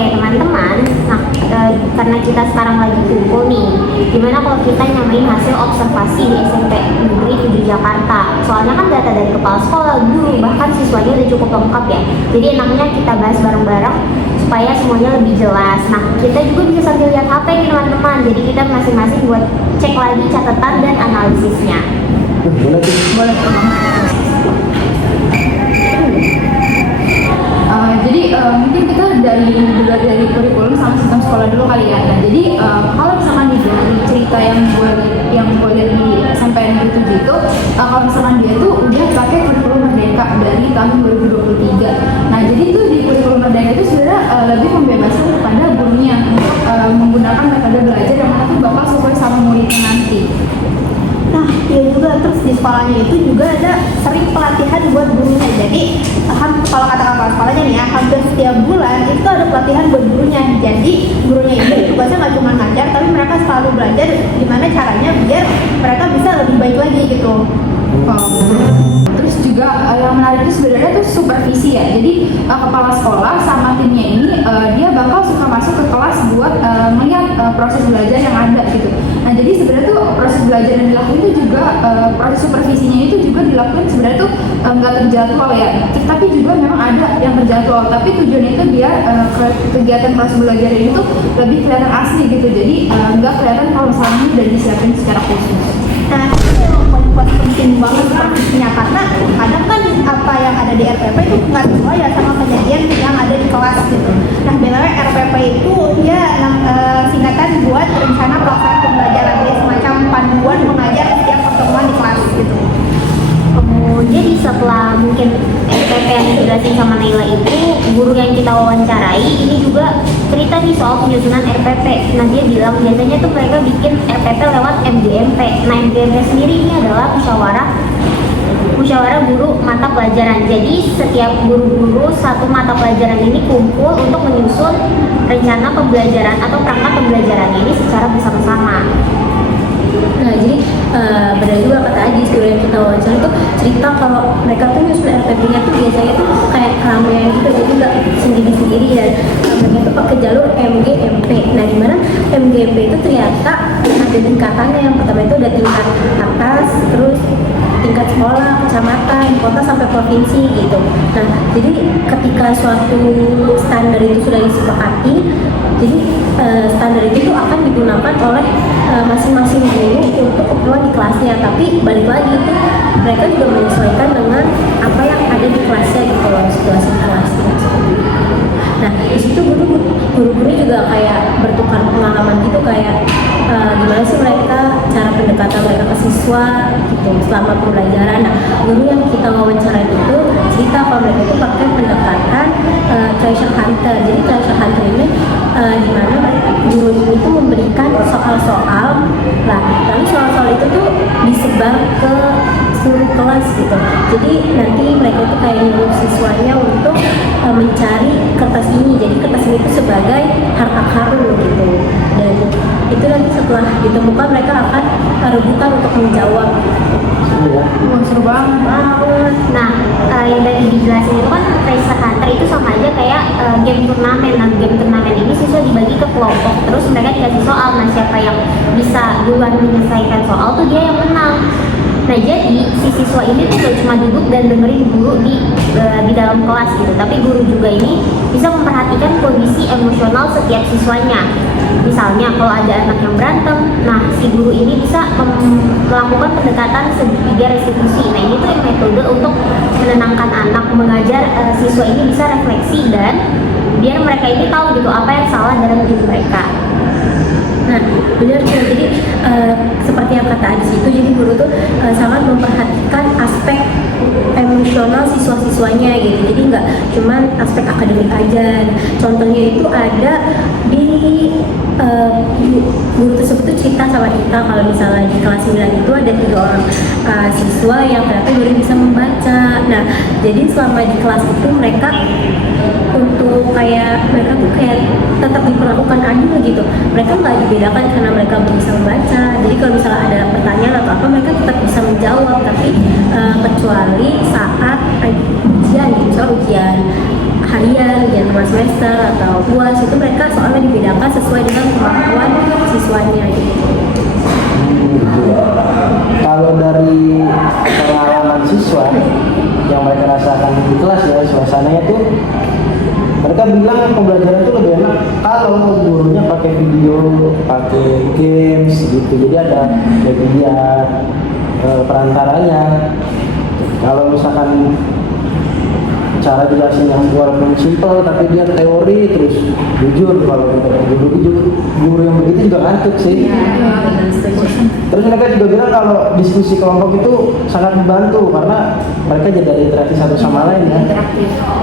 Oke teman-teman, nah karena kita sekarang lagi kumpul nih, gimana kalau kita nyamain hasil observasi di SMP Negeri 7 Jakarta? Soalnya kan data dari kepala sekolah, guru, bahkan siswanya udah cukup lengkap ya. Jadi enaknya kita bahas bareng-bareng supaya semuanya lebih jelas. Nah kita juga bisa sambil lihat HP nih teman-teman. Jadi kita masing-masing buat cek lagi catatan dan analisisnya. Boleh tuh. Boleh jadi mungkin kita dari kurikulum sama sistem sekolah dulu kali ya. Nah, jadi kalau misalkan dari cerita yang gue lihat di SMP Negeri 7 itu, kalau misalkan dia tuh udah pakai kurikulum Merdeka dari tahun 2023. Nah, jadi itu di kurikulum Merdeka itu sebenarnya lebih membebaskan kepada gurunya untuk menggunakan metode belajar yang mana tuh bakal sesuai sama muridnya nanti. Nah, ya juga terus di sekolahnya itu juga ada sering pelatihan buat gurunya. Jadi kalau kata kepala sekolahnya nih ya, hampir setiap bulan itu ada pelatihan buat gurunya. Jadi gurunya itu tugasnya nggak cuma ngajar, tapi mereka selalu belajar gimana caranya biar mereka bisa lebih baik lagi gitu. Terus juga yang menarik itu sebenarnya tuh supervisi ya. Jadi kepala sekolah sama timnya ini dia bakal suka masuk ke kelas buat melihat proses belajar yang ada gitu. Nah jadi sebenarnya tuh proses belajar yang dilakukan itu juga proses supervisinya itu juga dilakukan sebenarnya tuh nggak terjadwal ya. Tapi juga memang ada yang terjadwal. Tapi tujuannya itu biar kegiatan proses belajar ini tuh lebih kelihatan asli gitu. Jadi nggak kelihatan kalau misalnya udah disiapin secara khusus. Nah, itu yang poin-poin penting banget supervisinya, karena kadang kan apa yang ada di RPP itu nggak sesuai ya sama kejadian yang ada di kelas gitu. Nah, benar RPP itu dia singkatan buat rencana pelaksanaan pembelajaran, dia semacam panduan mengajar setiap pertemuan di kelas gitu. Jadi setelah mungkin SPP yang dijelasin sama Naila itu, guru yang kita wawancarai ini juga cerita nih soal penyusunan RPP. Nah dia bilang biasanya tuh mereka bikin RPP lewat MGMP. Nah MGMP sendiri ini adalah musyawarah guru mata pelajaran. Jadi setiap guru-guru satu mata pelajaran ini kumpul untuk menyusun rencana pembelajaran atau perangkat pembelajaran ini secara bersama-sama. Nah jadi benar juga kata Ajis, guru yang kita wawancara itu cerita kalau mereka tuh nyusun RPP-nya tuh biasanya tuh kayak keramaian gitu, jadi nggak sendiri-sendiri dan mereka tuh pakai jalur MGMP. Nah dimana MGMP itu ternyata ada tingkatannya. Yang pertama itu ada tingkat atas, terus tingkat sekolah, kecamatan, kota sampai provinsi gitu. Nah jadi ketika suatu standar itu sudah disepakati, jadi standar itu akan digunakan oleh masing-masing guru untuk keperluan di kelasnya. Tapi balik lagi itu mereka juga menyesuaikan dengan apa yang ada di kelasnya gitu loh, situasi kelasnya. Nah di situ guru-guru juga kayak bertukar pengalaman gitu, kayak gimana sih mereka cara pendekatan mereka ke siswa gitu selama pembelajaran. Nah guru yang kita wawancara itu cerita kalau mereka itu pakai pendekatan treasure hunter. Jadi treasure hunter ini dimana guru ini tuh memberikan soal-soal, lalu soal-soal itu tuh disebar ke seluruh kelas gitu. Jadi nanti mereka itu kayak nyuruh siswanya untuk mencari kertas ini. Jadi kertas ini tuh sebagai harta karun gitu. Dan itu nanti setelah ditemukan mereka akan rebutan untuk menjawab. Seru banget. Nah, yang tadi dijelasin itu kan treasure hunter itu sama aja kayak game turnamen. Nah, game turnamen ini siswa dibagi ke kelompok, terus mereka dikasih soal. Nah, siapa yang bisa duluan menyelesaikan soal tuh dia yang menang. Nah, jadi si siswa ini tuh gak cuma duduk dan dengerin guru di dalam kelas gitu, tapi guru juga ini bisa memperhatikan kondisi emosional setiap siswanya. Misalnya kalau ada anak yang berantem, nah si guru ini bisa melakukan pendekatan segitiga restitusi. Nah ini tuh yang metode untuk menenangkan anak, mengajar siswa ini bisa refleksi dan biar mereka ini tahu gitu apa yang salah dalam diri mereka. Nah benar tuh, jadi seperti yang kata Adis itu, jadi guru tuh sangat memperhatikan aspek emosional siswa-siswanya gitu. Jadi nggak cuman aspek akademik aja. Contohnya itu ada di guru tersebut tuh cerita sama kita kalau misalnya di kelas 9 itu ada 3 orang siswa yang ternyata baru bisa membaca. Nah jadi selama di kelas itu mereka untuk mereka tuh kayak tetap diperlakukan adil gitu. Mereka nggak dibedakan karena mereka belum bisa membaca. Jadi kalau misalnya ada pertanyaan atau apa, mereka tetap bisa menjawab. Tapi kecuali saat ujian, gitu, misalnya ujian harian, ujian tengah semester atau UAS itu mereka soalnya dibedakan sesuai dengan kemampuan siswanya gitu. Kalau dari pengalaman siswa yang mereka rasakan di kelas ya, suasananya tuh mereka bilang pembelajaran itu lebih enak kalau gurunya pakai video, pakai games gitu. Jadi ada media perantaranya. Kalau misalkan cara jelasin yang walaupun simple tapi dia teori terus jujur, kalau guru yang begitu juga ngantuk sih. Terus mereka juga bilang kalau diskusi kelompok itu sangat membantu karena mereka jadi ada interaksi satu sama lain ya.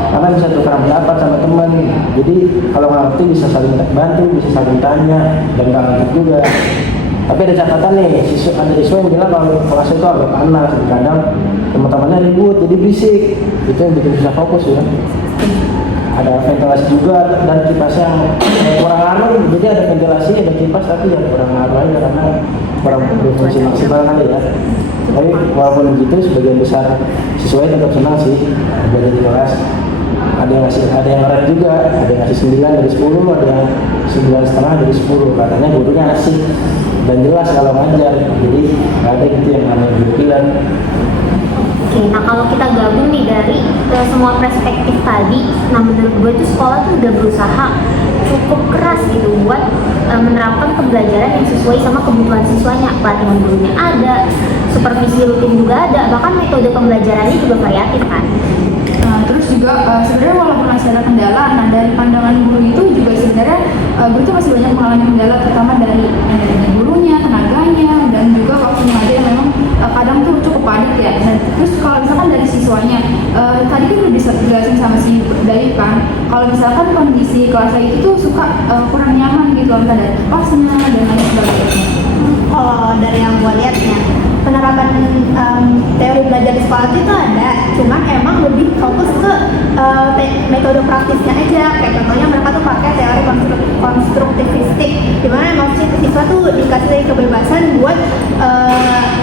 Karena bisa tukar pendapat sama teman. Jadi kalau nggak ngerti bisa saling bantu, bisa saling tanya dan nggak ngantuk juga. Tapi ada catatan nih, ada siswa yang bilang kalau kelas itu agak panas, kadang teman-temannya ribut, jadi berisik. Itu yang bikin susah fokus ya. Ada ventilasi juga dan kipasnya yang kurang anu, jadi ada ventilasi, ada kipas tapi yang kurang anu aja karena kurang berfungsi maksimal kali ya. Tapi walaupun begitu, sebagian besar siswa tetap senang sih belajar di kelas. Ada yang keren juga, ada yang ngasih 9 dari 10, ada yang 9,5 dari 10. Katanya gurunya asik dan jelas kalau ngajar, jadi nggak ada gitu yang namanya bilang. Oke, nah kalau kita gabung nih dari semua perspektif tadi, nah menurut gue itu sekolah tuh udah berusaha cukup keras gitu buat menerapkan pembelajaran yang sesuai sama kebutuhan siswanya. Pelatihan gurunya ada, supervisi rutin juga ada, bahkan metode pembelajarannya juga variatif kan. Terus juga sebenarnya walaupun masih ada kendala, nah dari pandangan guru itu juga sebenarnya guru itu masih banyak mengalami kendala, terutama dari gurunya, tenaganya, dan juga waktunya aja yang memang kadang tuh cukup padat ya. Dan terus kalau misalkan dari siswanya, tadi kan udah dijelasin sama si Dayu kan, kalau misalkan kondisi kelasnya itu tuh suka kurang nyaman gitu, entah dari kelasnya dan lain sebagainya. Kalau dari yang gue lihatnya, penerapan teori belajar di sekolah itu ada, cuman emang lebih fokus ke metode praktisnya aja. Kayak contohnya mereka tuh pakai teori konstruktivistik, dimana emang siswa tuh dikasih kebebasan buat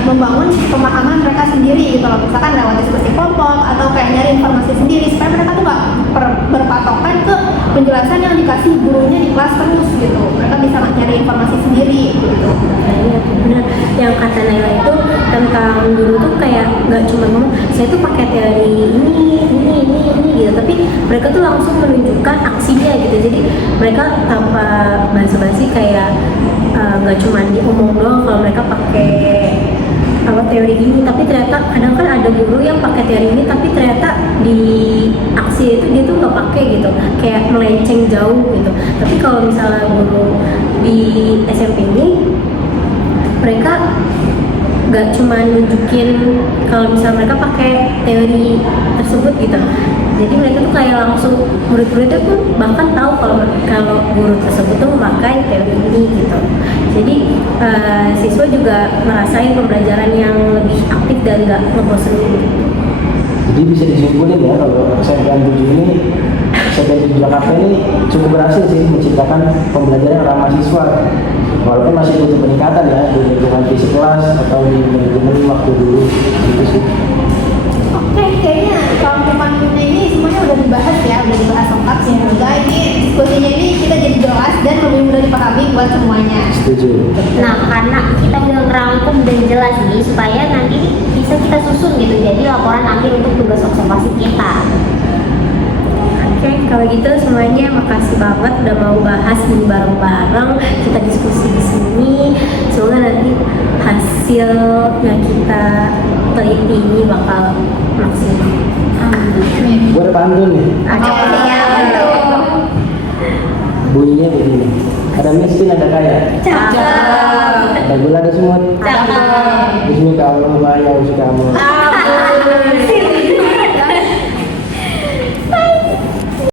membangun pemahaman mereka sendiri gitu loh. Misalkan lewat diskusi kelompok atau kayak nyari informasi sendiri, supaya mereka tuh nggak berpatokan ke penjelasan yang dikasih gurunya di kelas terus gitu. Mereka bisa nyari informasi sendiri gitu. Iya, benar. Yang kata Naila itu tentang guru tuh kayak nggak cuma ngomong saya tuh pakai teori ini gitu, tapi mereka tuh langsung menunjukkan aksinya gitu. Jadi mereka tanpa basa-basi kayak nggak cuma diomong doang kalau mereka pakai teori ini, tapi ternyata kadang kan ada guru yang pakai teori ini tapi ternyata di aksi itu dia tuh nggak pakai gitu, kayak melenceng jauh gitu. Tapi kalau misalnya guru di SMP ini mereka nggak cuma nunjukin kalau misalnya mereka pakai teori tersebut gitu, jadi mereka tuh kayak langsung murid-muridnya tuh bahkan tahu kalau guru tersebut tuh memakai teori ini gitu. Jadi siswa juga ngerasain pembelajaran yang lebih aktif dan nggak ngebosenin gitu. Jadi bisa disimpulin ya kalau SMPN 7 ini, SMPN 7 Jakarta ini cukup berhasil sih menciptakan pembelajaran yang ramah siswa. Walaupun masih butuh peningkatan ya di lingkungan fisik kelas atau di manajemen waktu dulu gitu sih. Oke, kayaknya kalau teman-teman ini semuanya udah dibahas ya, udah dibahas lengkap. Semoga ini diskusinya ini kita jadi jelas dan lebih mudah dipahami buat semuanya. Setuju. Nah, karena kita udah ngerangkum dan jelas nih, supaya nanti bisa kita susun gitu, jadi laporan akhir untuk tugas observasi kita. Oke, kalau gitu semuanya makasih banget udah mau bahas ini bareng-bareng, kita diskusi di sini. Semoga nanti hasil yang kita teliti ini bakal maksimal. Gue ada pantun nih. Bunyinya begini. Ada miskin, ada kaya. Cakep. Ada gula, ada semut. Cakep. Bismillahirrahmanirrahim. Amin.